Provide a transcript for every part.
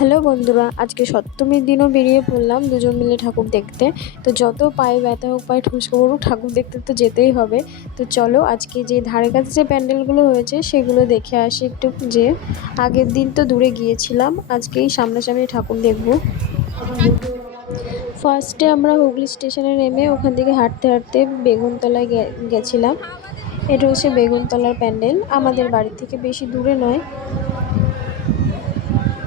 Hello বন্ধুরা, আজকে সপ্তমীর দিনও বেরিয়ে পড়লাম দুজন মিলে ঠাকুর দেখতে। তো যত পায়ে ব্যথা হোক, পায়ে ঠুসকা পড়ুক, ঠাকুর দেখতে তো যেতেই হবে। তো চলো আজকে যে ধারে কাছে যে প্যান্ডেলগুলো হয়েছে সেগুলো দেখে আসি একটু। যে আগের দিন তো দূরে গিয়েছিলাম, আজকেই সামনাসামনি ঠাকুর দেখবো। ফার্স্টে আমরা হুগলি স্টেশনে নেমে ওখান থেকে হাঁটতে হাঁটতে বেগুনতলায় গেছিলাম। এটা হচ্ছে বেগুনতলার প্যান্ডেল, আমাদের বাড়ি থেকে বেশি দূরে নয়।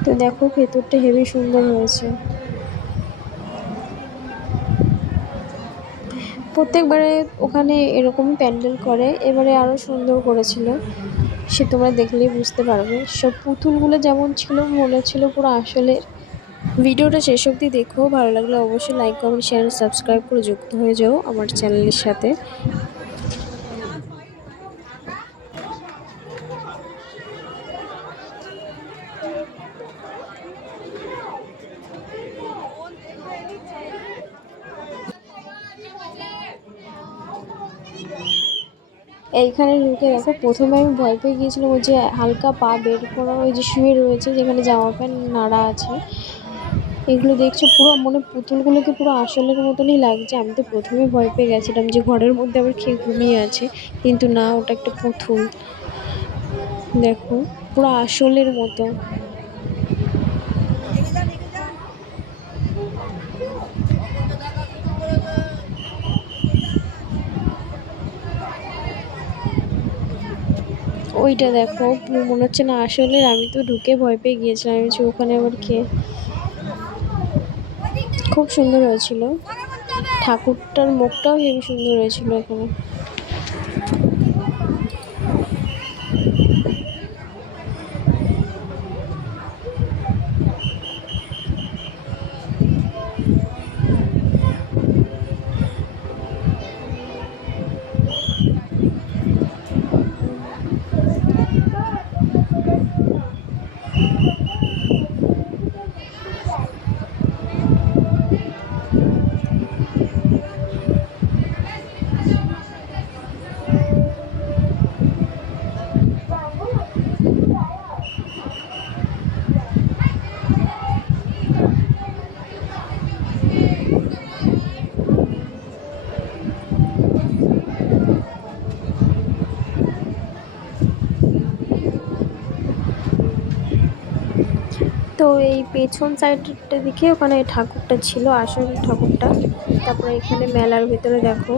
তো দেখো ভেতরটা হেবি সুন্দর হয়েছে। প্রত্যেকবারে ওখানে এরকম প্যান্ডেল করে, এবারে আরো সুন্দর করেছিল। সে তোমরা দেখলেই বুঝতে পারবে। সব পুতুলগুলো যেমন ছিল মনে হচ্ছিল পুরো আসলের। ভিডিওটা শেষ অবধি দেখো, ভালো লাগলে অবশ্যই লাইক কমেন্ট শেয়ার সাবস্ক্রাইব করে যুক্ত হয়ে যাও আমার চ্যানেলের সাথে। এইখানে ঢুকে দেখো, প্রথমে আমি ভয় পেয়ে গিয়েছিলাম ওই যে হালকা পা বের করা, ওই যে শুয়ে রয়েছে যেখানে জামা প্যান্ট নাড়া আছে। এগুলো দেখছো পুরো মনে পুতুলগুলোকে পুরো আসলের মতনই লাগছে। আমি তো প্রথমে ভয় পেয়ে গেছিলাম যে ঘরের মধ্যে আবার খেয়ে ঘুমিয়ে আছে, কিন্তু না, ওটা একটা পুতুল। দেখো পুরো আসলের মতো। ওইটা দেখো পুরো মনে হচ্ছে না আসলের। আমি তো ঢুকে ভয় পেয়ে গিয়েছিলাম, আমি ওখানে আবার খেয়ে। খুব সুন্দর হয়েছিল, ঠাকুরটার মুখটাও হেবি সুন্দর হয়েছিল এখানে। তো এই পেছন সাইডটা দিকে ওখানে ঠাকুরটা ছিল, আসল ঠাকুরটা। তারপরে এখানে মেলার ভেতরে দেখো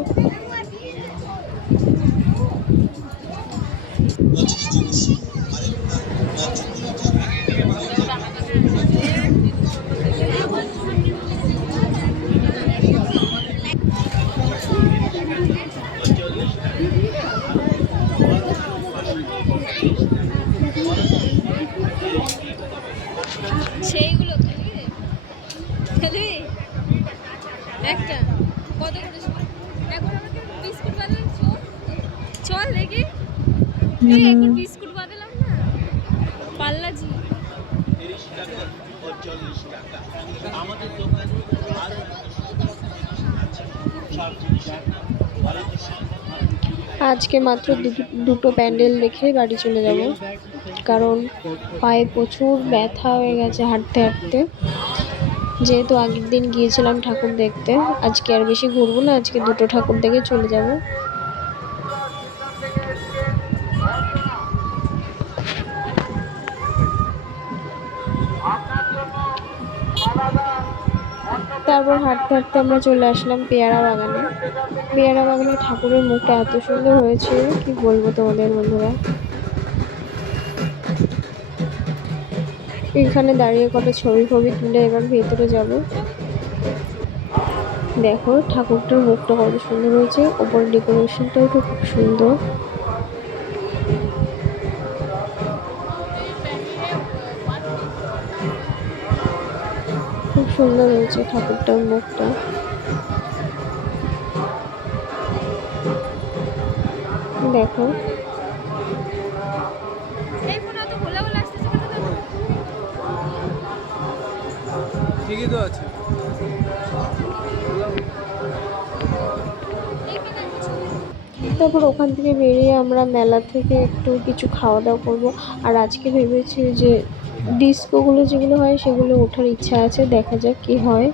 সেইগুলো খেলি একটা কত করে এখন আমাকে বিস্কুট বানালাম। চল দেখি এখন বিস্কুট বানালাম না পাল্লাজি। আমাদের দোকানে আজকে মাত্র দুটো প্যান্ডেল দেখে বাড়ি চলে যাব, কারণ পায়ে প্রচুর ব্যথা হয়ে গেছে হাঁটতে হাঁটতে। যেহেতু আগের দিন গিয়েছিলাম ঠাকুর দেখতে, আজকে আর বেশি ঘুরবো না, আজকে দুটো ঠাকুর দেখে চলে যাব। তারপর হাঁটতে হাঁটতে আমরা চলে আসলাম পেয়ারা বাগানে। পেয়ারা বাগানে ঠাকুরের মুখটা এত সুন্দর হয়েছে, কি বলবো তোমাদের বন্ধুরা। এখানে দাঁড়িয়ে কটা ছবি ফবি তুলে এবার ভেতরে যাব। দেখো ঠাকুরটার মুখটা কত সুন্দর হয়েছে, ওপরের ডেকোরেশনটাও তো খুব সুন্দর। খুব সুন্দর হয়েছে ঠাকুরটার মুখটা। দেখো ঠিকই তো আছে। তারপর ওখান থেকে বেরিয়ে আমরা মেলা থেকে একটু কিছু খাওয়া দাওয়া করবো। আর আজকে ভেবেছি যে ডিস্কোগুলো যেগুলো হয় সেগুলো ওঠার ইচ্ছা আছে, দেখা যাক কি হয়।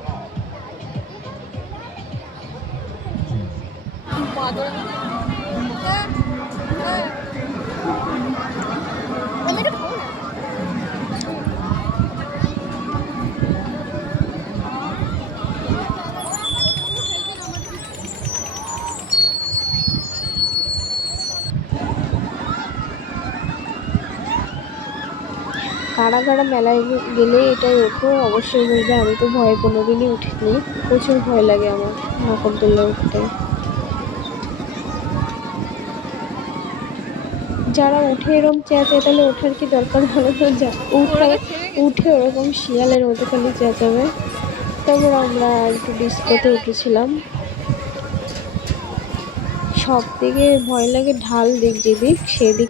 কারা কারা মেলায় গেলে এটাই ওঠো অবশ্যই বলবে। আমি তো ভয়ে কোনোদিনই উঠিনি, প্রচুর ভয় লাগে আমার নাগরদোলায় উঠতে। যারা উঠে এরকম চেঁচায় তাহলে ওঠার কি দরকার বলো তো? যা উঠে ওরকম শিয়ালের মতো খালি চেঁচাবে। তারপর আমরা একটু ডিস্কোতে উঠেছিলাম। সব থেকে ভয় লাগে ঢাল দিক যেদিক সেদিক